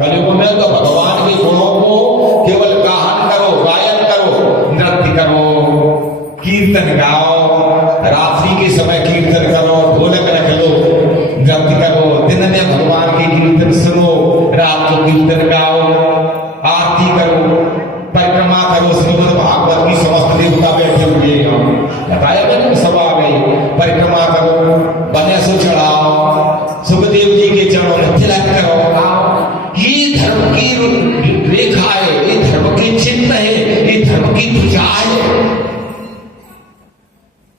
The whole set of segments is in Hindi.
कलयुग में तो भगवान के गुणों को केवल गाहन करो, गायन करो, नृत्य करो, कीर्तन गाओ, रात्रि के समय कीर्तन करो, ढोलक रख लो, नृत्य करो, दिन में भगवान के कीर्तन सुनो, रात को कीर्तन गाओ, आरती करो, परिक्रमा करो। श्रीमद् भागवत की समस्त देवता बैठे हुए हैं, बताया मैंने सब आ गई। परिक्रमा करो, बने सो चढ़ाओ, सुखदेव जी के चरणों में तिलक करो। ये धर्म की रेखा है, ये धर्म की चिन्ह है, ये धर्म की ध्वजा है।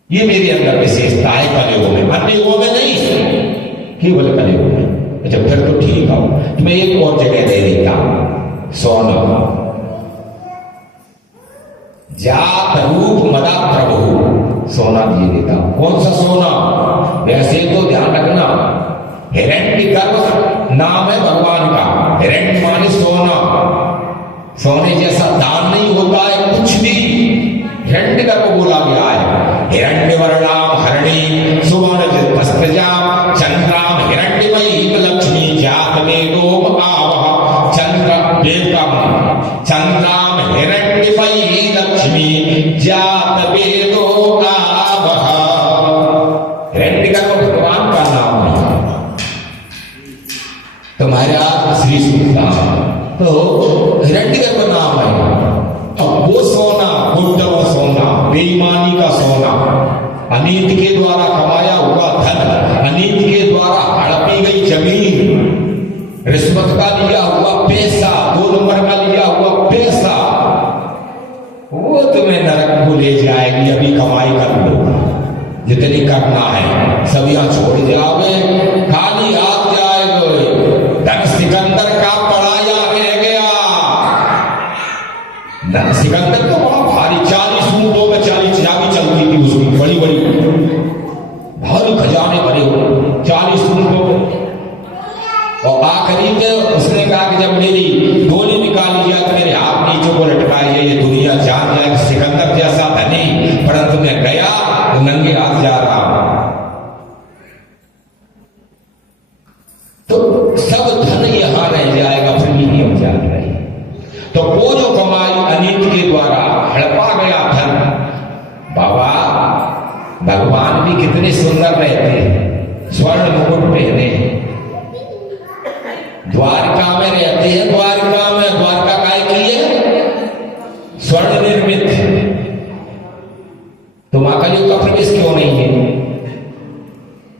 ये मेरे अंदर विशेषता है कलयुग में, अन्य युगों में नहीं, केवल कलयुग में। अच्छा फिर तो ठीक है, तो मैं एक और जगह दे देता हूं। सोना जात रूप मदा प्रभु, सोना दिए देता हूं। कौन सा सोना? वैसे तो ध्यान रखना, हिरण्यगर्भ नाम है भगवान का। हिरण्य माने सोना, सोने जैसा दान नहीं होता है कुछ भी। हिरण्यगर्भ बोला गया है। हिरण्य वर्णाम हरणी सुवर्ण वस्त्रजाम चंद्राम हिरण्यमयी लक्ष्मी जात वेदोम आवह। चंद्र वेदम चंद्राम हिरण्यमयी लक्ष्मी जात वेदो आवह। हिरण्यगर्भ भगवान का नाम है। तुम्हारा श्री सूक्ता तो हिरण्यगर्भ नाम है। अब वो सोना, गुड्डव सोना, बेईमानी का सोना, अनीत के द्वारा कमाया हुआ धन, अनीत के द्वारा हड़पी गई जमीन, रिश्वत का लिया हुआ पैसा, 2 नंबर का लिया हुआ पैसा, वो तुम्हें नरक को ले जाएगी। अभी कमाई कर लो, जितनी करना है सब यहां छोड़ जाओगे, खाली हाथ जाएगे। धन सिकंदर का पड़ाया रह गया। धन सिकंदर तो बड़ा भारी, 40 ऊंटों में 40 चाबी चलती थी उसकी, बड़ी बड़ी भारी खजाने भरे हुए 40 ऊंटों में। और आखिरी में उसने कहा कि जब मेरी गोली निकाली जाए तो मेरे हाथ नीचे को लटकाइए, ये दुनिया जान जाए सिकंदर जैसा धनी, परंतु मैं गया तो नंगे हाथ जा रहा हूं। तो सब धन यहां रह जाएगा, फिर भी नहीं हम जान रहे। तो वो जो कमाई अनीत के द्वारा हड़पा गया धन, बाबा भगवान भी कितने सुंदर रहते हैं, स्वर्ण मुकुट पहने, द्वारका में रहते हैं। द्वारका में, द्वारका काय की है? स्वर्ण निर्मित। तो मां का जो प्रवेश क्यों नहीं है?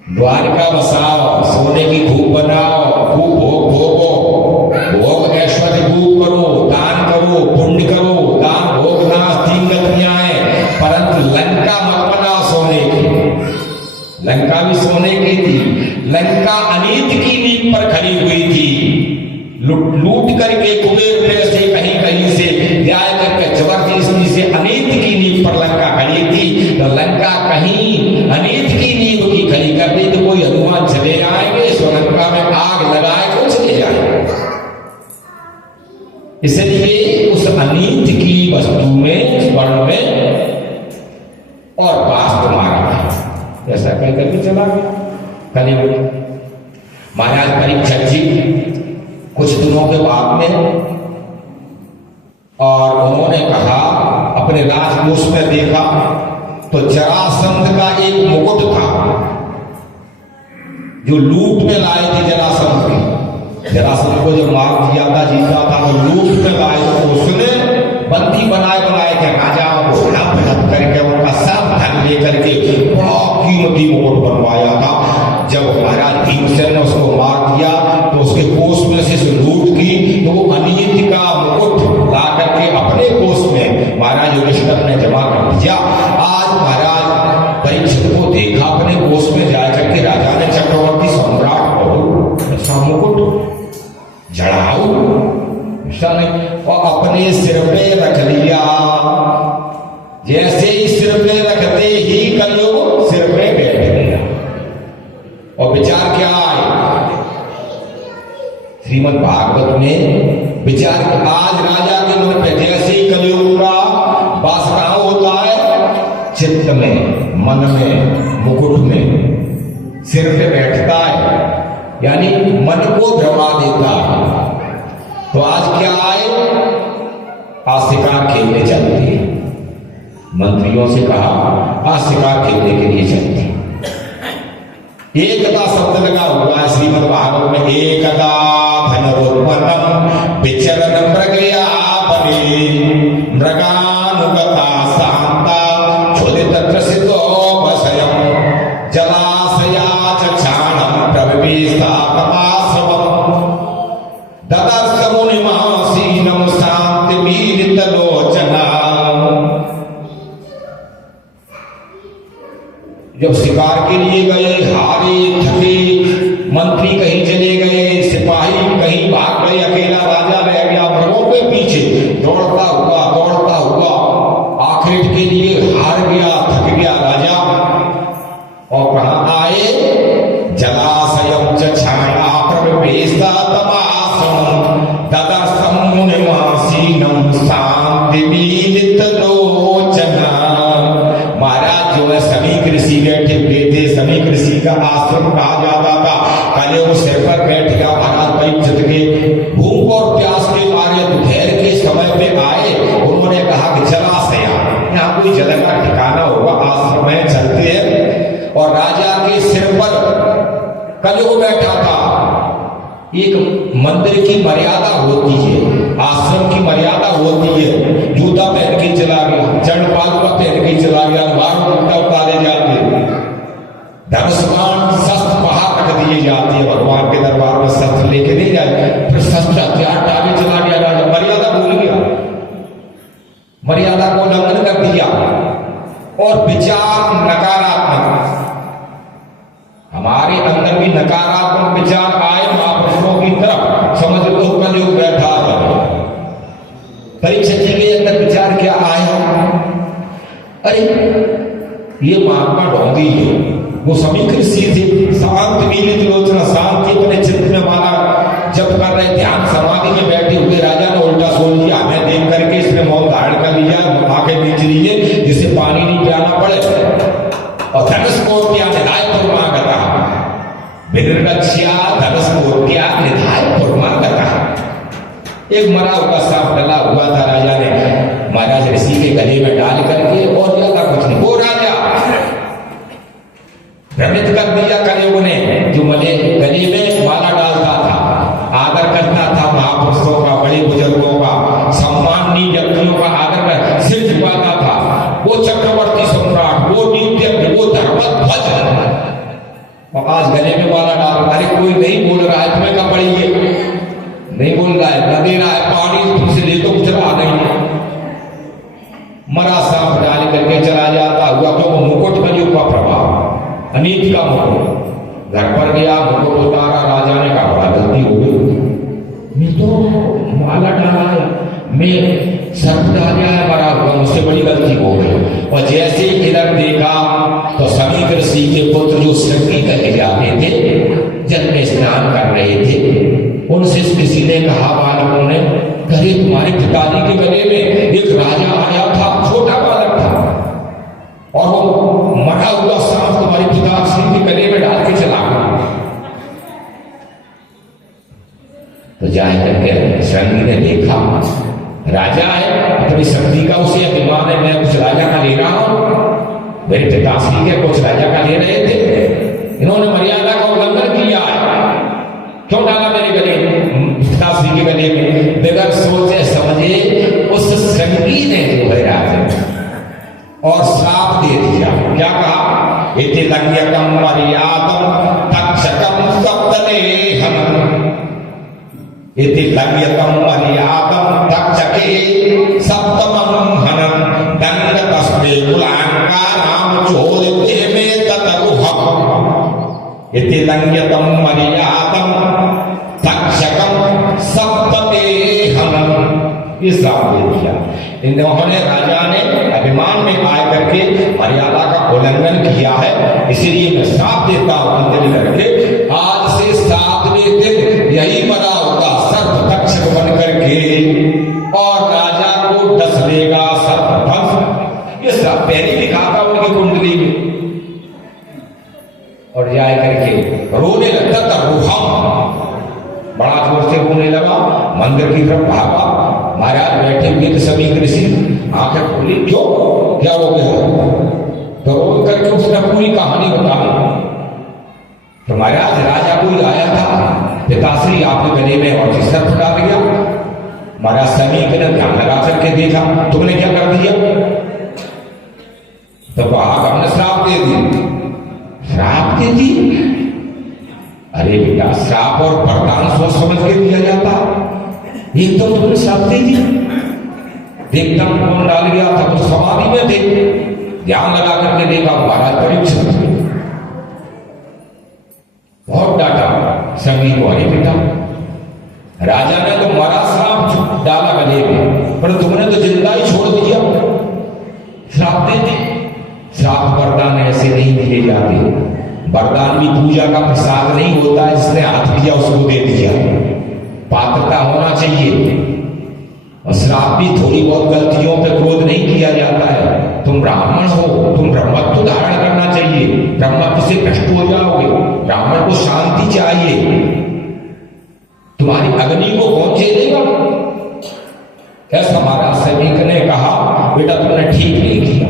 द्वारका बसाओ, सोने की खूब बनाओ, खूब भोग भोगो, भोग ऐश्वर्य खूब करो, दान करो, पुण्य करो। दान भोग ना 3 गतियां हैं, परंतु लंका मत बनाओ सोने की। लंका भी सोने की थी, लंका अनीत की नींव पर खड़ी हुई थी। लूट करके कुबेर से कहीं कहीं से न्याय करके जबरदस्ती से अनीत की नींव पर लंका खड़ी थी। तो लंका कहीं अनीत की नींव की खड़ी कर दी तो कोई हनुमान चले आएंगे, लंका में आग लगाए तो चले जाएंगे। इसलिए उस अनीत की वस्तु में, स्वर्ण में और वास तुम्हारा है, ऐसा कह करके चला गया कलयुग। महाराज परीक्षित जी कुछ दिनों के बाद में, और उन्होंने कहा, अपने राजकोष में देखा तो जरासंध का एक मुकुट था जो लूट में लाए थे। जरासंध को जब मार दिया था, जीता था, तो लूट में लाए तो उसने बंदी बनाए के राजाओं को हड़प करके उनका सब धन लेकर के बड़ा कीमती मुकुट बनवाया था। जब महाराज भीमसेन ने उसको मार दिया तो उसके कोष में से लूट की, तो वो अनीत का मुकुट ला करके अपने कोष में महाराज युधिष्ठिर ने जमा कर दिया। आज महाराज परीक्षित को देखा अपने कोष में जाकर के राजा ने चक्रवर्ती सम्राट को ऐसा मुकुट जड़ाऊ और अपने सिर पे रख लिया। जैसे ही सिर पे रखते ही कलयुग सिर पे बैठ गया। और विचार क्या है श्रीमद् भागवत में? विचार आज राजा के मन पे जैसे ही कलयुग का वास कहां होता है? चित्त में, मन में, मुकुट में, सिर पे बैठता है, यानी मन को भ्रमा देता है। खेलने चलते हैं। मंत्रियों से कहा आज शिकार खेलने के लिए चलते हैं। एकदा शब्द लगा हुआ है श्रीमद् भागवत में, एकदा धनुरुत्पन्नम विचरण मृगया बने मृगानुगता शांता चोदित त्रसितो वशयम जलाशया चाणम प्रविवेशा तमाश्रमम ददर्श मुनिमासीनम शांति मीलित लोचना। जब शिकार के लिए गए, हारे थके, मंत्री कहीं चले गए, सिपाही कहीं भाग गए, अकेला राजा रह गया मृगों के पीछे दौड़ता हुआ आखिर के लिए हार गया, थक गया राजा। और कहां आए, जलाशयम च छाया प्रविवेशा तमासम ददर्शम मुनिमासीनम शांति मीलित लोचना। महाराज जो है समीक ऋषि बैठे हुए थे, समीक ऋषि का आश्रम कहा जाता था। कल वो सिर पर बैठ गया महाराज परीक्षित के, भूख और प्यास के मारे दोपहर के समय पे आए। उन्होंने कहा कि जलाशय, यहाँ कोई जल का ठिकाना होगा, आश्रम में चलते हैं। और राजा के सिर पर कल वो बैठा था। एक मंदिर की मर्यादा होती है, आश्रम की मर्यादा होती है। जूता पहन के चला गया, चरण पादुका पहन के चला गया, उतारे जाते, धनुष्मान शस्त्र बाहर रख दिए जाते हैं। भगवान के दरबार में शस्त्र लेके नहीं जाए, फिर शस्त्र हथियार टाले चला गया राजा। मर्यादा भूल गया, मर्यादा को उल्लंघन कर दिया। और विचार नकारात्मक, हमारे अंदर भी नकारात्मक विचार आए महापुरुषों की तरफ, समझ लो कलयुग बैठा है। परीक्षित जी के अंदर विचार क्या आया, अरे ये महात्मा ढोंगी है, वो समीक ऋषि थे, शांत मीलित लोचना, शांति अपने चित्त में माला जब कर रहे, ध्यान समाधि में बैठे हुए। राजा ने उल्टा सोच लिया, हमें देख करके इसने मौन धारण कर लिया, आके नीचे लीजिए जिसे पानी नहीं पिलाना पड़े। और धनुष को क्या निधाय पुरमागता, विनिर्गच्छ्या धनुष को क्या निधाय पुरमागता। एक मरा हुआ सांप डला हुआ था, राजा ने महाराज ऋषि के गले में डाल करके, और ज्यादा कुछ नहीं, वो राजा भ्रमित कर दिया कलयुग ने। जो मले गले में माला डालता था, आदर करता था महापुरुषों का, बड़े बुजुर्गों का, सम्माननीय व्यक्तियों का आदर कर सिर झुकाता था, वो चक्रवर्ती सम्राट, वो नित्य, वो धर्मध्वज। और आज गले में माला डाल, अरे कोई नहीं बोल रहा है, तुम्हें कब पड़ी है, नहीं बोल रहा है, न दे रहा है पानी, तुमसे ले तो कुछ रहा नहीं। मरा सांप डाल करके चला जाता हुआ, तो मुकुट का जो प्रभाव, अनीत का मुकुट घर पर गया, मुकुट उतारा। राजा ने कहा बड़ा गलती हो गई, मैं तो माला डाला है, मैं सर्प डाला है, मरा हुआ, मुझसे बड़ी गलती हो गई। और जैसे ही इधर देखा तो समीक ऋषि के पुत्र जो श्रृंगी कहे जाते थे, जल में स्नान कर रहे थे, उनसे किसी ने कहा, बालकों ने, अरे तुम्हारे पिताजी के गले में एक राजा आया था, छोटा बालक था, और वो मरा हुआ सांप तुम्हारे पिताश्री के गले में डाल के चला गया। तो जाए करके श्रृंगी ने देखा, राजा है, अपनी शक्ति का उसे अभिमान है, मैं कुछ राजा का ले रहा हूं, मेरे पिताश्री के कुछ राजा का ले रहे थे, इन्होंने मर्यादा का उल्लंघन किया है, क्यों डाला मेरे गले, पिताश्री के गले में। बगैर सोचे समझे उस श्रृंगी ने जो है राजा और श्राप दे दिया। क्या कहा, इति लंघ्यकम मर्यादम तक्षकम सप्तनेहम, इति लंघ्यकम मर्यादम तक्षके सप्तमं हनन दंड तस्मे कुलांकाराम चोदिते में ततरुहम। इति लंघ्यकम मर्यादम तक्षकम सप्तमेहम, ये श्राप दे दिया। इन्होंने, राजा ने अभिमान में आए करके मर्यादा का उल्लंघन किया है, इसीलिए मैं श्राप देता हूं अंजलि करके, आज से 7वें दिन यही मरा होगा सर्प तक्षक बन करके, और राजा को डस लेगा सर्प भंस। ये श्राप पहले लिखा था उनकी कुंडली में। और जाए करके रोने लगता था, रूहम, बड़ा जोर से रोने लगा, मंदिर की तरफ भागा। महाराज बैठे हुए थे सभी ऋषि, आंखें खोली, क्यों, क्या हो गया? तो रोक करके उसने पूरी कहानी बताई। तो महाराज राजा कोई आया था, पिताश्री आपके गले में और सर्प डाल दिया। महाराज समीप ने ध्यान लगा करके देखा, तुमने क्या कर दिया? तो कहा हमने श्राप दे दी। श्राप दे दी? अरे बेटा, श्राप और वरदान सोच समझ के दिया जाता, एकदम तुमने श्राप दे दिया। एकदम कौन डाल गया था? तो समाधि में थे, ध्यान लगा करके देखा, महाराज परीक्षा बहुत डांटा सभी को। अरे बेटा, राजा ने तो मारा श्राप डाला गले में, पर तुमने तो जिंदा ही छोड़ दिया। श्राप देते? श्राप वरदान ऐसे नहीं दिए जाते। वरदान भी पूजा का प्रसाद नहीं होता है, जिसने हाथ दिया उसको दे दिया। पात्रता होना चाहिए। और श्राप भी थोड़ी बहुत गलतियों पे क्रोध नहीं किया जाता है। तुम ब्राह्मण हो, तुम ब्रह्मत्व धारण करना चाहिए, ब्रह्मत्व से भ्रष्ट हो जाओगे। ब्राह्मण को शांति चाहिए। तुम्हारी अग्नि को कौन झेलेगा? ऐसा महाराज समीक ने कहा, बेटा तुमने ठीक नहीं किया,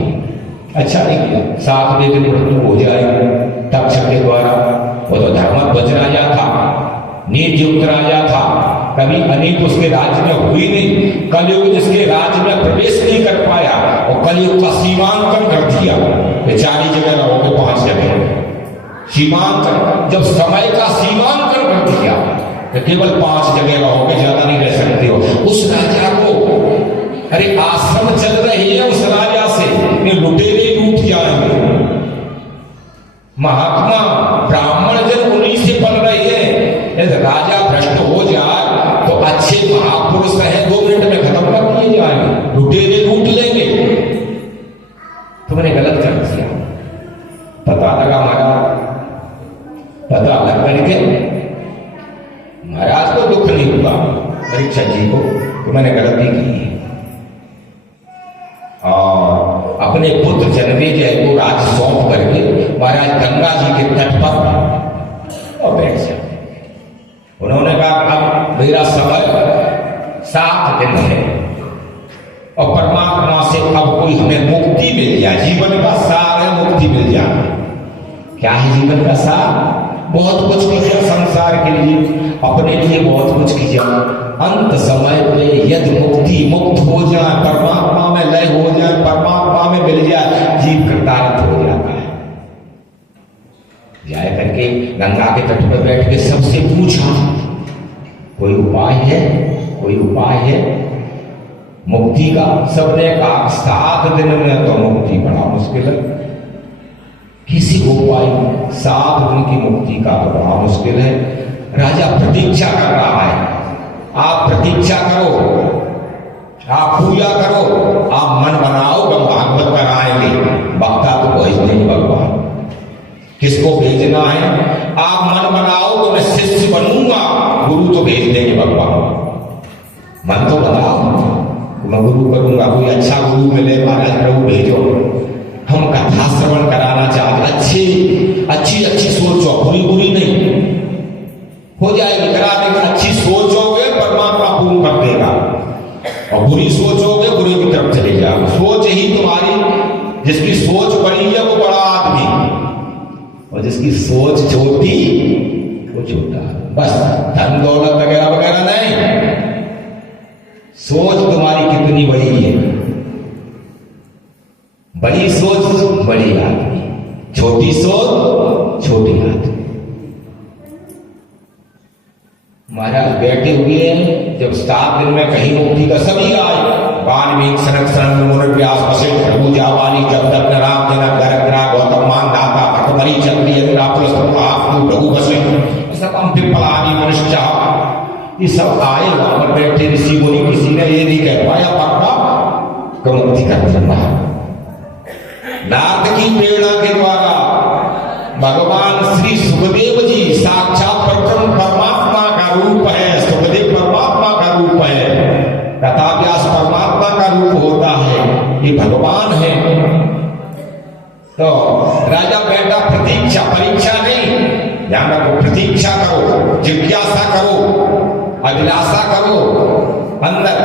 अच्छा नहीं किया। 7वें दिन मृत्यु हो जाएगी तक्षक के द्वारा। वो तो धर्मध्वज राजा था, नीति युक्त राजा था, कभी अनेक उसके राज्य में हुई नहीं। कलयुग जिसके राज्य में प्रवेश नहीं कर पाया, और कलयुग का सीमांकन कर दिया। 40 जगह रहोगे, 5 जगह सीमांकन। जब समय का सीमांकन कर दिया तो केवल 5 जगह रहोगे, ज्यादा नहीं रह सकते हो। उस राजा को, अरे आश्रम चल रही है उस राजा से, ये लुटेरे लूट जाएंगे। महात्मा ब्राह्मण जन उन्हीं से पल रहे हैं। यदि राजा भ्रष्ट हो जाए तो अच्छे महापुरुष हैं 2 मिनट में खत्म कर दिए जाएंगे, लुटेरे लूट लेंगे। तुमने गलत कर दिया। पता लगा महाराज, पता लग करके महाराज को दुख नहीं हुआ, परीक्षित जी को, कि मैंने गलती की है। और अपने पुत्र जन्मेजय को राज सौंप करके महाराज गंगा जी के तट पर और बैठ जाए। उन्होंने कहा अब मेरा समय 7 दिन है, और परमात्मा से अब कोई हमें मुक्ति मिल जाए। जीवन का सार है मुक्ति मिल जाए। क्या है जीवन का सार? बहुत कुछ किया संसार के लिए, अपने लिए बहुत कुछ किया। अंत समय पे यदि मुक्त हो जाए, परमात्मा में लय हो जाए, परमात्मा में मिल जाए, जीव कृतार्थ हो जाता है। जाए करके गंगा के तट पर बैठ के सबसे पूछा, कोई उपाय है? कोई उपाय है मुक्ति का? सबने कहा 7 दिन में तो मुक्ति बड़ा मुश्किल है, किसी उपाय 7 दिन की मुक्ति का तो बड़ा मुश्किल है। राजा प्रतीक्षा कर रहा है। आप प्रतीक्षा करो, आप पूजा करो, आप मन बनाओ, हम भागवत कराएंगे। वक्ता तो भेज नहीं भगवान, किसको भेजना है? आप मन बनाओ तो मैं शिष्य बनूंगा, गुरु तो भेज देंगे भगवान। मन तो बनाओ, मैं गुरु करूंगा, कोई अच्छा गुरु मिले, महाराज प्रभु भेजो, हम कथा श्रवण कराना चाहते। अच्छी सोचो, बुरी नहीं हो जाएगी, करा देगा। अच्छी सोचोगे परमात्मा पूर्ण कर देगा, और बुरी सोचोगे बुरी की तरफ चले जाओगे। सोच ही तुम्हारी, जिसकी सोच बड़ी है वो बड़ा आदमी, और जिसकी सोच छोटी वो छोटा। बस धन दौलत वगैरह वगैरह नहीं, सोच तुम्हारी कितनी बड़ी है। बड़ी सोच बड़ी आदमी, छोटी सोच छोटी आदमी। महाराज बैठे हुए हैं, जब 7 दिन में कहीं मुक्ति का सभी आए। वाल्मीकि सनक सनंद मुनि व्यास वशिष्ठ भृगु जाबाली जमदग्नि राम जनक गरग्रा गौतम मानदाता भट्टमरी चंद्री इंद्रा पुलस्त भृगु वशिष्ठ, सब हम पिप्पलादि मनुष्य, ये सब आए। वहां पर बैठे ऋषि मुनि, किसी ने ये नहीं कह पाया पक्का का मुक्ति कर दिया। नारद की प्रेरणा के द्वारा भगवान श्री सुखदेव जी साक्षात परमात्मा का रूप है। सुखदेव परमात्मा का रूप है, तथा व्यास परमात्मा का रूप होता है, ये भगवान है। तो राजा बैठा, प्रतीक्षा, परीक्षा नहीं, ध्यान रखो, प्रतीक्षा करो, जिज्ञासा करो, अभिलाषा करो अंदर।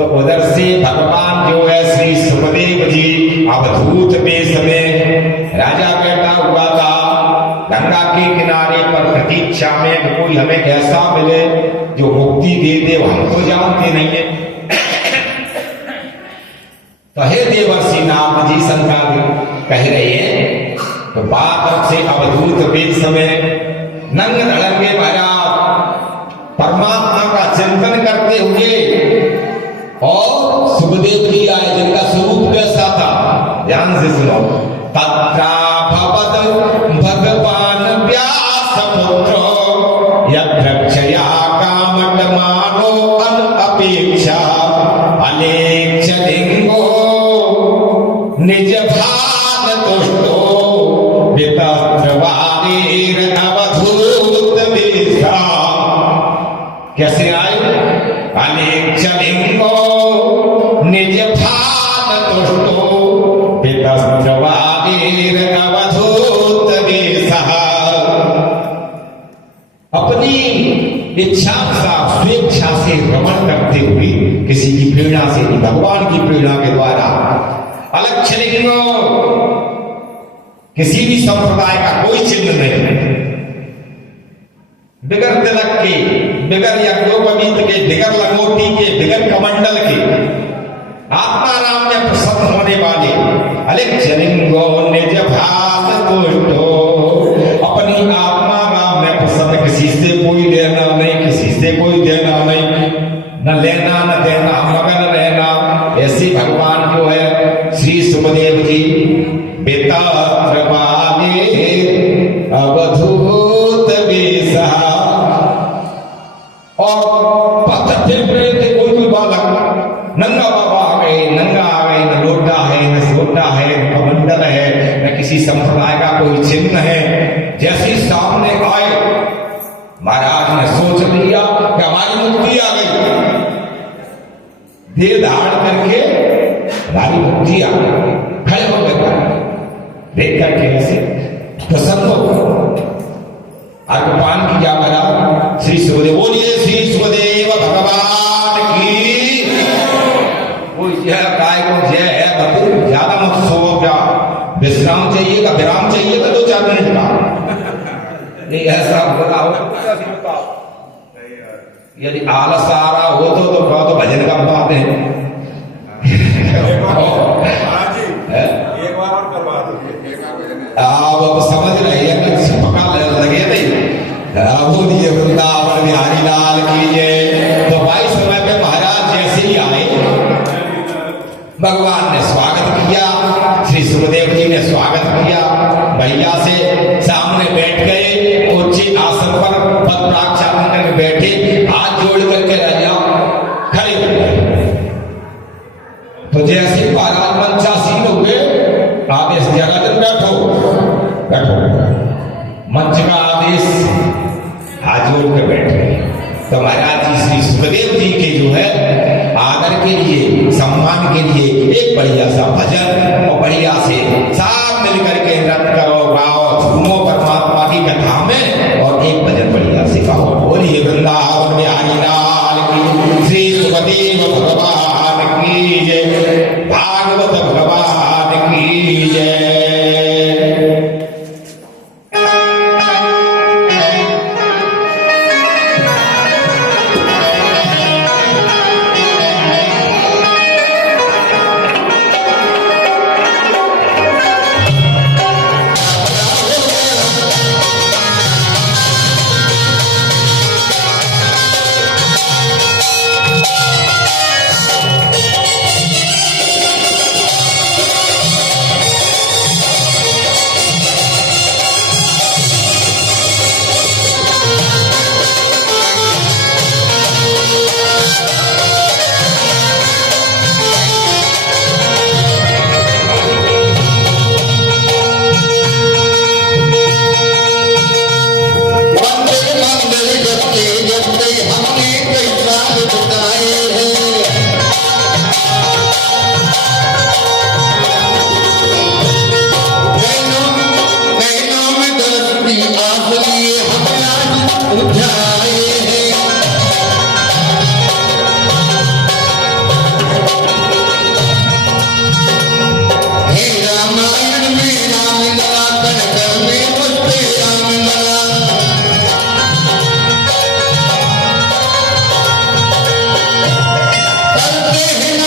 तो उधर से भगवान जो है श्री सुखदेव जी अवधूत वेश में राजा बैठा हुआ था गंगा के किनारे पर प्रतीक्षा में कोई हमें ऐसा मिले जो मुक्ति दे दे, हम तो जानते नहीं है। तो हे देवर्षि नाथ जी शंकरादि कह रहे हैं तो बात से अवधूत वेश में नंग धड़ंगे महाराज परमात्मा का चिंतन करते हुए और सुखदेव जी आए जिनका स्वरूप कैसा था, ध्यान से सुनो। तत्रा भवत भगवान व्यास पुत्र यद्रक्षया कामटमानो अनपेक्षा अलेक्ष लिंगो निज भान तुष्टो वितस्त्रवादेर अवधूत वेशा। कैसे आए? अलेक्ष लिंगो निज भान तुष्टो वितस्त्रवादेर अवधूत वेशा। अपनी इच्छा सा स्वेच्छा से रमण करते हुए, किसी की प्रेरणा से नहीं, भगवान की प्रेरणा के द्वारा। अलक्ष्य लिंगो, किसी भी संप्रदाय का कोई चिन्ह नहीं, बिगर तिलक के, बिगर यज्ञोपवीत के, बिगर लंगोटी के, बिगर कमंडल के, आत्मा राम में प्रसन्न होने वाले अलक्ष्य लिंगो निज भाव तुष्टो, अपनी आत्मा राम में प्रसन्न, किसी से कोई लेना नहीं, किसी से कोई देना नहीं, न लेना न देना, मगन रहना। ऐसे भगवान जो है श्री सुखदेव जी बेतात्रवाले अवधूत वेशा। और पथ फिर रहे थे कोई बालक, नंगा बाबा आ गए, नंगा आ गए, न लोटा है, न सोटा है, न कमंडल है, न किसी संप्रदाय का कोई चिन्ह है। जैसे सामने आए महाराज ने सोच लिया कि हमारी मुक्ति आ गई, देह धारण करके हमारी मुक्ति आ गई, खड़े हो गए, देख करके ऐसे प्रसन्न हो अर्घपान किया महाराज। श्री सुखदेव बोलिए श्री सुखदेव भगवान की। कोई जय काय को जय है, बतू ज्यादा मत सो, क्या विश्राम चाहिए का, विराम चाहिए का 2-4 मिनट का, नहीं ऐसा बोला हो। यदि आलस आ रहा हो तो भजन का बात है। आप समझ रहे हैं कि पका लगे नहीं। बोलिए वृंदावन बिहारी लाल की जय। तो भाई समय पे महाराज जैसे ही आए, भगवान ने स्वागत किया, श्री सुखदेव जी ने स्वागत किया, भैया से सामने बैठ गए, ऊंचे आसन पर पद प्राक्षालन करके बैठे, हाथ जोड़ करके राजा खड़े हो गए। तो जैसे महाराज मंचासीन हुए, आदेश जगह बैठो बैठो, मंच का आदेश, हाथ जोड़ के बैठ गए। तो महाराज जी श्री सुखदेव जी के जो है आदर के लिए, सम्मान के लिए एक बढ़िया सा भजन और बढ़िया से साथ मिलकर के नृत्य करो, गाओ, झूमो परमात्मा की कथा में, और एक भजन बढ़िया से गाओ। बोलिए वृंदावन बिहारी लाल की, श्री सुखदेव भगवान की जय, भागवत भगवान की जय। करते हैं